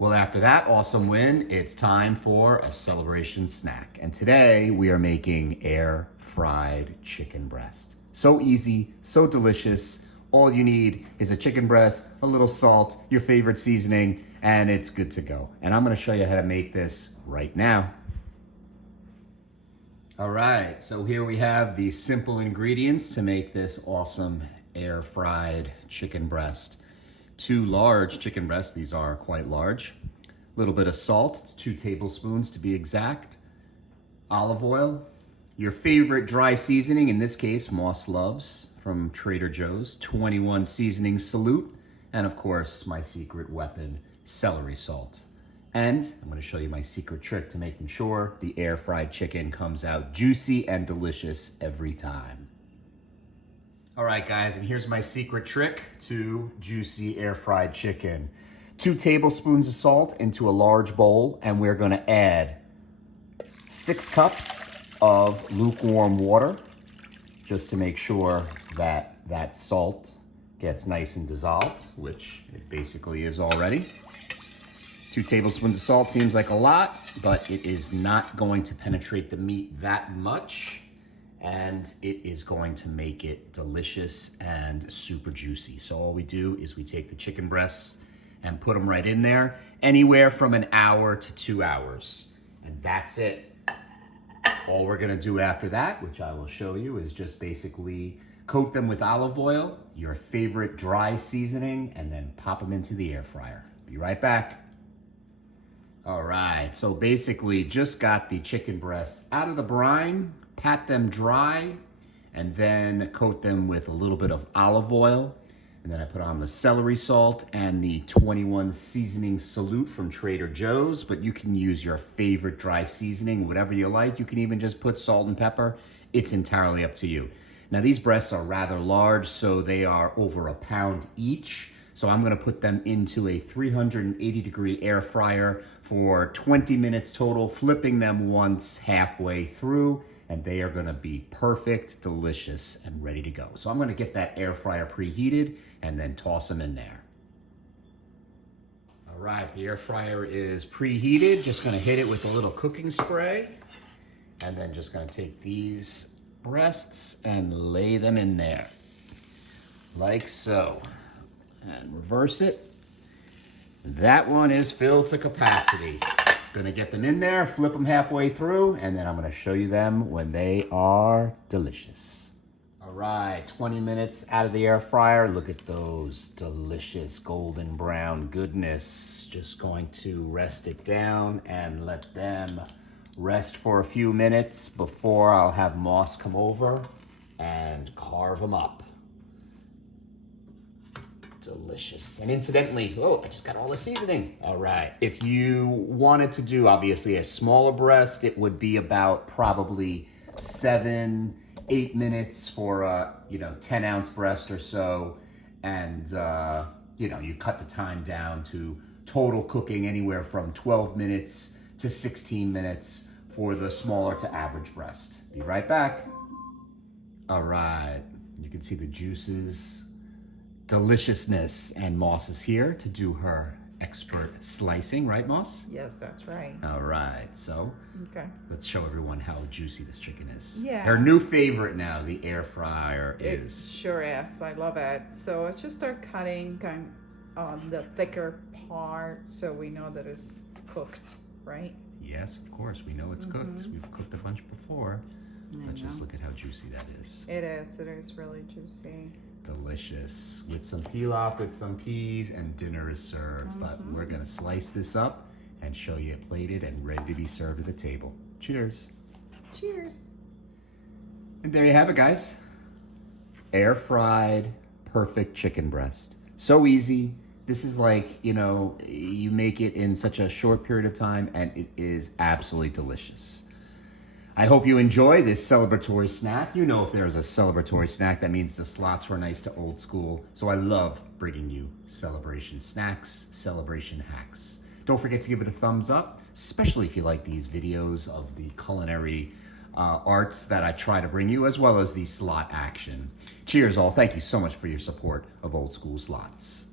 Well, after that awesome win, it's time for a celebration snack. And today we are making air fried chicken breast. So easy, so delicious. All you need is a chicken breast, a little salt, your favorite seasoning, and it's good to go. And I'm gonna show you how to make this right now. All right, so here we have the simple ingredients to make this awesome air fried chicken breast. 2 large chicken breasts, these are quite large. A little bit of salt, it's 2 tablespoons to be exact. Olive oil, your favorite dry seasoning, in this case, Moss Loves from Trader Joe's, 21 seasoning salute, and of course, my secret weapon, celery salt. And I'm gonna show you my secret trick to making sure the air fried chicken comes out juicy and delicious every time. All right, guys, and here's my secret trick to juicy air fried chicken. 2 tablespoons of salt into a large bowl, and we're gonna add 6 cups of lukewarm water, just to make sure that that salt gets nice and dissolved, which it basically is already. 2 tablespoons of salt seems like a lot, but it is not going to penetrate the meat that much, and it is going to make it delicious and super juicy. So all we do is we take the chicken breasts and put them right in there, anywhere from an hour to 2 hours. And that's it. All we're gonna do after that, which I will show you, is just basically coat them with olive oil, your favorite dry seasoning, and then pop them into the air fryer. Be right back. All right, so basically just got the chicken breasts out of the brine, pat them dry, and then coat them with a little bit of olive oil. And then I put on the celery salt and the 21 seasoning salute from Trader Joe's, but you can use your favorite dry seasoning, whatever you like. You can even just put salt and pepper. It's entirely up to you. Now these breasts are rather large, so they are over a pound each. So I'm gonna put them into a 380-degree air fryer for 20 minutes total, flipping them once halfway through, and they are gonna be perfect, delicious, and ready to go. So I'm gonna get that air fryer preheated and then toss them in there. All right, the air fryer is preheated. Just gonna hit it with a little cooking spray, and then just gonna take these breasts and lay them in there, like so. And reverse it. That one is filled to capacity. Gonna get them in there, flip them halfway through, and then I'm gonna show you them when they are delicious. All right, 20 minutes out of the air fryer. Look at those delicious golden brown goodness. Just going to rest it down and let them rest for a few minutes before I'll have Moss come over and carve them up. Delicious. And incidentally, oh, I just got all the seasoning. All right. If you wanted to do, obviously, a smaller breast, it would be about probably 7-8 minutes for a, 10-ounce breast or so. And, you cut the time down to total cooking anywhere from 12 minutes to 16 minutes for the smaller to average breast. Be right back. All right. You can see the juices, deliciousness, and Moss is here to do her expert slicing, right, Moss? Yes, that's right. All right, so Okay. let's show everyone how juicy this chicken is. Yeah. Her new favorite now, the air fryer, It is. sure is. I love it. So let's just start cutting kind on the thicker part so we know that it's cooked, right? Yes, of course, we know it's cooked. We've cooked a bunch before. Let's just look at how juicy that is. It is. It is really juicy. Delicious. With some pilaf, with some peas, and dinner is served. But we're gonna slice this up and show you it plated and ready to be served at the table. Cheers. Cheers. And there you have it, guys. Air fried, perfect chicken breast. So easy. This is like, you make it in such a short period of time, and it is absolutely delicious. I hope you enjoy this celebratory snack. If there's a celebratory snack, that means the slots were nice to old school. So I love bringing you celebration snacks, celebration hacks. Don't forget to give it a thumbs up, especially if you like these videos of the culinary arts that I try to bring you, as well as the slot action. Cheers all. Thank you so much for your support of Old School Slots.